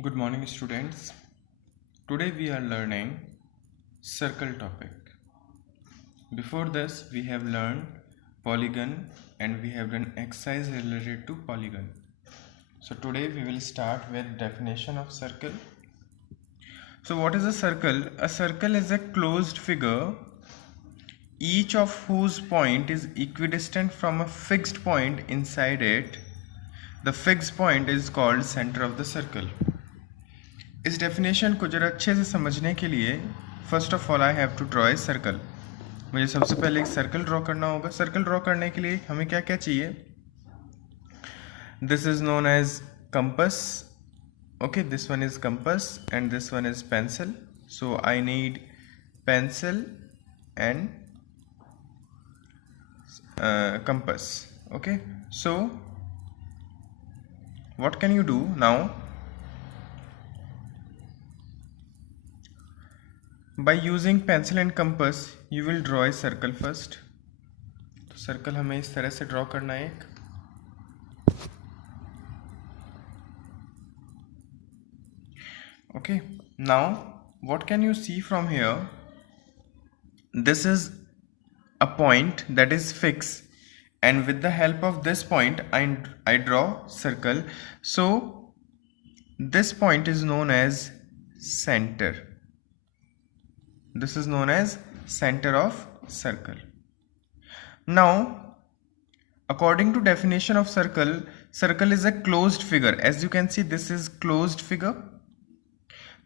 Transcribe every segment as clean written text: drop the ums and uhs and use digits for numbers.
Good morning, students. Today we are learning circle topic. Before this, we have learned polygon and we have done exercise related to polygon. So today we will start with definition of circle. So what is a circle? A circle is a closed figure, each of whose point is equidistant from a fixed point inside it. The fixed point is called center of the circle. इस definition को जरा अच्छे से समझने के लिए first of all I have to draw a circle. मुझे सबसे पहले एक सर्कल ड्रॉ करना होगा. सर्कल ड्रॉ करने के लिए हमें क्या क्या चाहिए? This is known as compass. Okay, this one is compass and this one is pencil. So I need pencil and compass. Okay, so what can you do now? By using pencil and compass, you will draw a circle first. तो सर्कल हमें इस तरह से ड्रॉ करना है एक. Okay, now what can you see from here? This is a point that is fixed, and with the help of this point, I draw circle. So this point is known as center. This is known as center of circle. Now, according to definition of circle, circle is a closed figure. As you can see, this is closed figure.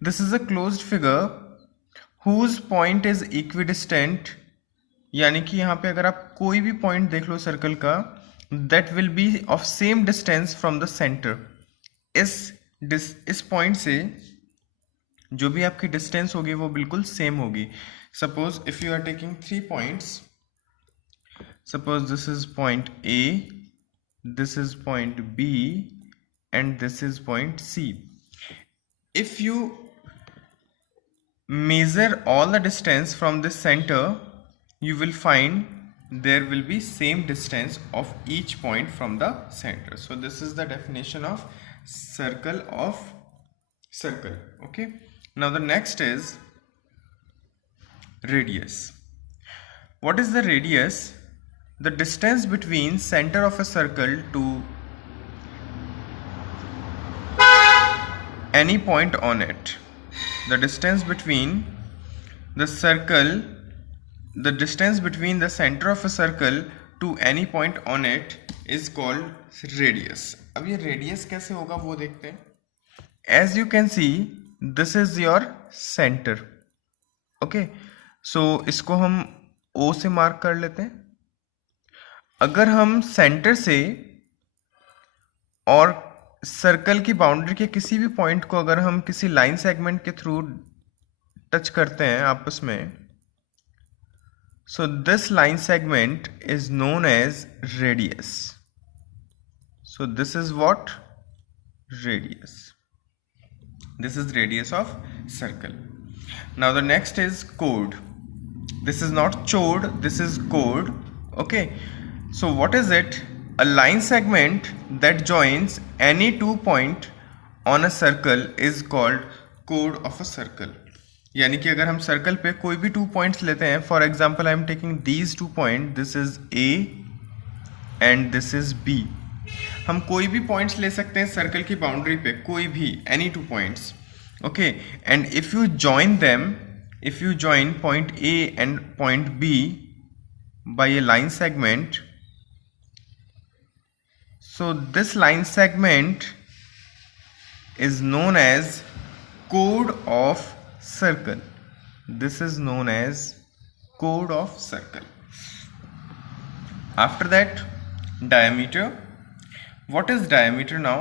This is a closed figure whose point is equidistant. यानी कि यहाँ पे अगर आप कोई भी पॉइंट देख लो सर्कल का, that will be of same distance from the center. इस पॉइंट से जो भी आपकी डिस्टेंस होगी वो बिल्कुल सेम होगी. Suppose if you are taking 3 points, suppose this is point A, this is point B and this is point C. If you measure all the distance from this center, you will find there will be same distance of each point from the center. So this is the definition of circle. Okay, now the next is radius. What is the radius? The distance between center of a circle to any point on it. The distance between the center of a circle to any point on it is called radius. अब ये radius कैसे होगा वो देखते हैं. As you can see, this is your center. Okay, so इसको हम O से मार्क कर लेते हैं. अगर हम सेंटर से और सर्कल की बाउंड्री के किसी भी पॉइंट को अगर हम किसी लाइन सेगमेंट के थ्रू टच करते हैं आपस में, so this line segment is known as radius. So this is what? Radius. This is radius of circle. Now the next is कोड. This is not chord, this is chord. Okay, so what is it? A line segment that joins any 2 points on a circle is called chord of a circle. यानी कि अगर हम सर्कल पे कोई भी 2 पॉइंट्स लेते हैं, for example I am taking these 2 point, this is A and this is B. हम कोई भी पॉइंट्स ले सकते हैं सर्कल की बाउंड्री पे, कोई भी एनी 2 points. Okay, and if you join them, if you join point A and point B by a line segment, so this line segment is known as chord of circle. This is known as chord of circle. After that, diameter. What is diameter now?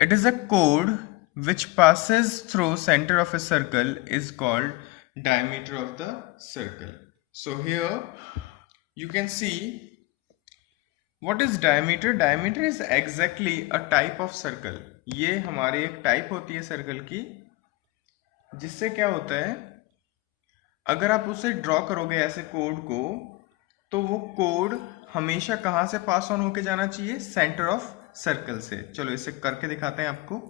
It is a chord which passes through center of a circle is called diameter of the circle. So here you can see what is diameter. Diameter is exactly a type of circle. ये हमारी एक टाइप होती है सर्कल की, जिससे क्या होता है, अगर आप उसे ड्रॉ करोगे ऐसे कोड को, तो वो कोड हमेशा कहाँ से पास ऑन होके जाना चाहिए? सेंटर ऑफ सर्कल से। चलो इसे करके दिखाते हैं आपको।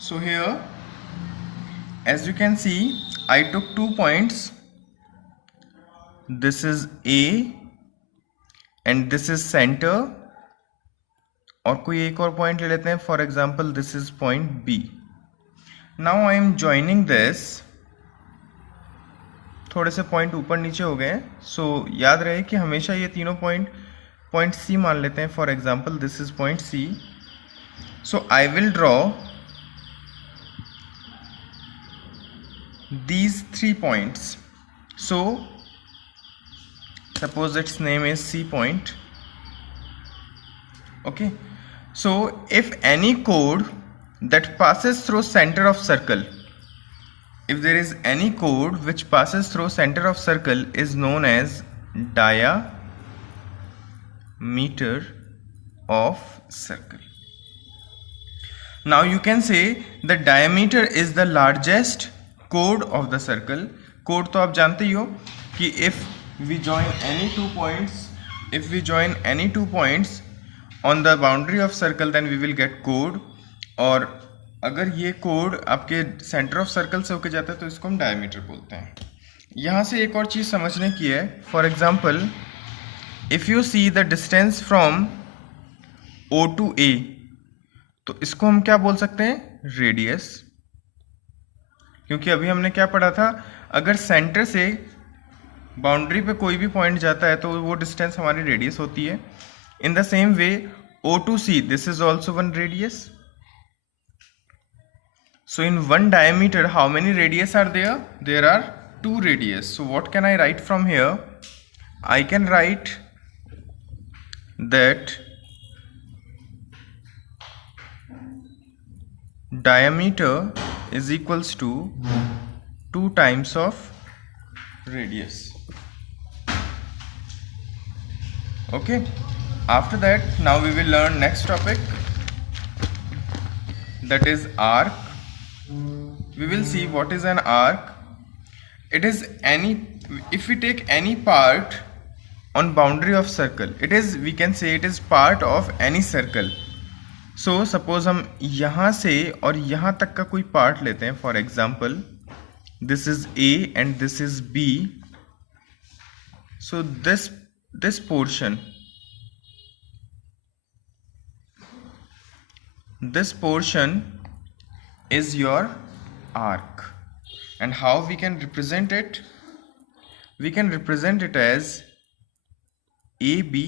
So here, as you can see, I took 2 points. This is A and this is center. और कोई एक और पॉइंट ले लेते हैं, for example this is point B. Now I am joining this. थोड़े से पॉइंट ऊपर नीचे हो गए हैं, सो याद रहे कि हमेशा ये तीनों पॉइंट सी मान लेते हैं। For example this is point C. So I will draw these 3 points. So suppose its name is C point. Okay, so if any chord that passes through center of circle, if there is any chord which passes through center of circle, is known as diameter of circle. Now you can say the diameter is the largest chord of the circle. chord तो आप जानते ही हो कि if we join any two points on the boundary of circle, then we will get chord. और अगर ये chord आपके center of circle से होके जाता है तो इसको हम diameter बोलते हैं। यहाँ से एक और चीज़ समझने की है। For example, if you see the distance from O to A, तो इसको हम क्या बोल सकते हैं? रेडियस। क्योंकि अभी हमने क्या पढ़ा था, अगर सेंटर से बाउंड्री पे कोई भी पॉइंट जाता है तो वो डिस्टेंस हमारी रेडियस होती है। In the same way O to C, this is also one radius. So in one diameter how many radius are there? There are 2 radius. So what can I write from here? I can write that diameter is equals to 2 times of radius. Okay, after that now we will learn next topic, that is arc. We will see what is an arc. It is if we take any part on boundary of circle, we can say it is part of any circle. So suppose हम यहाँ से और यहाँ तक का कोई part लेते हैं। For example this is A and this is B. So this portion is your arc. And how we can represent it? We can represent it as AB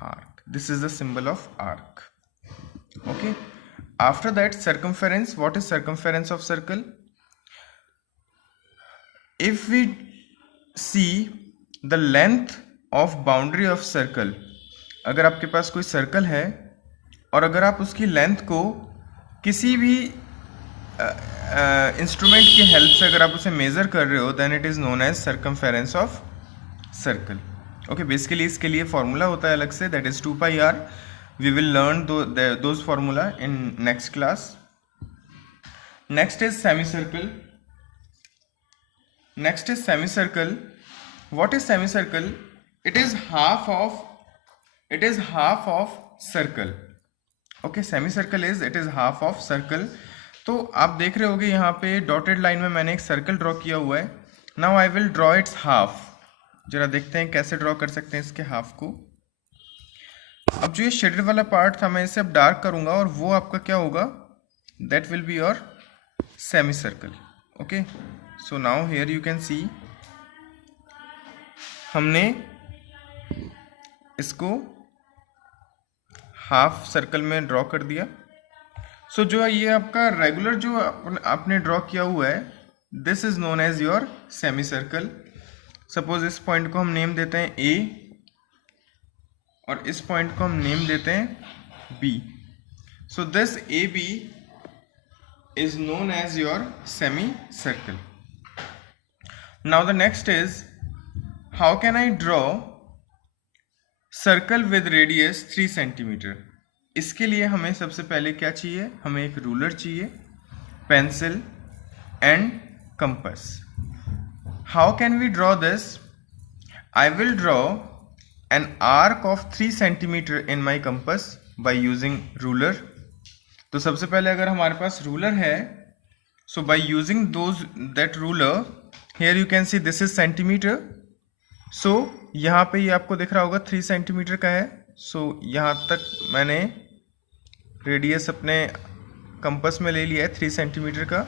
arc. This is the symbol of arc. Okay, after that circumference. What is circumference of circle? If we see the length of boundary of circle, अगर आपके पास कोई सर्कल है और अगर आप उसकी लेंथ को किसी भी इंस्ट्रूमेंट की हेल्प से अगर आप उसे मेजर कर रहे हो, then it is known as circumference of circle. Okay, basically इसके लिए फॉर्मूला होता है अलग से, that is 2 pi r. We will learn those formula in next class. Next is semicircle. What is semicircle? It is half of circle. Okay, semicircle it is half of circle. तो आप देख रहे होगे यहाँ पे डॉटेड लाइन में मैंने एक सर्कल ड्रॉ किया हुआ है। Now I will draw it's half. जरा देखते हैं कैसे ड्रॉ कर सकते हैं इसके हाफ को। अब जो ये शेडेड वाला पार्ट था मैं इसे अब डार्क करूंगा और वो आपका क्या होगा? That will be your semi circle. Okay, so now here you can see हमने इसको हाफ सर्कल में ड्रॉ कर दिया। सो जो ये आपका रेगुलर जो आपने ड्रॉ किया हुआ है, this is known as your semi circle. Suppose इस पॉइंट को हम नेम देते हैं ए और इस पॉइंट को हम नेम देते हैं B. So this A B is known as your semi circle. Now the next is how can I draw circle with radius 3 centimetre. इसके लिए हमें सबसे पहले क्या चाहिए? हमें एक रूलर चाहिए, pencil and compass. How can we draw this? I will draw an arc of 3 centimeter in my compass by using ruler. तो सबसे पहले अगर हमारे पास रूलर है, so by using that ruler, here you can see this is centimeter. so यहाँ पे ये आपको दिख रहा होगा 3 सेंटीमीटर का है. so यहाँ तक मैंने रेडियस अपने कंपास में ले लिया है 3 सेंटीमीटर का.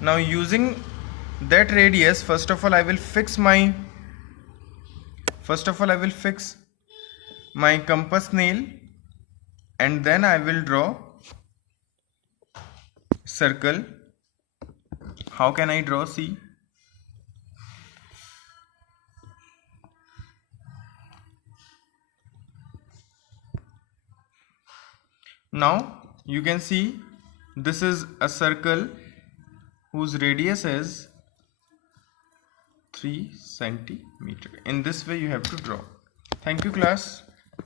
now using that radius, first of all I will fix my compass nail, and then I will draw circle. How can I draw? See, now you can see this is a circle whose radius is 3 centimeter. In this way you have to draw. Thank you class.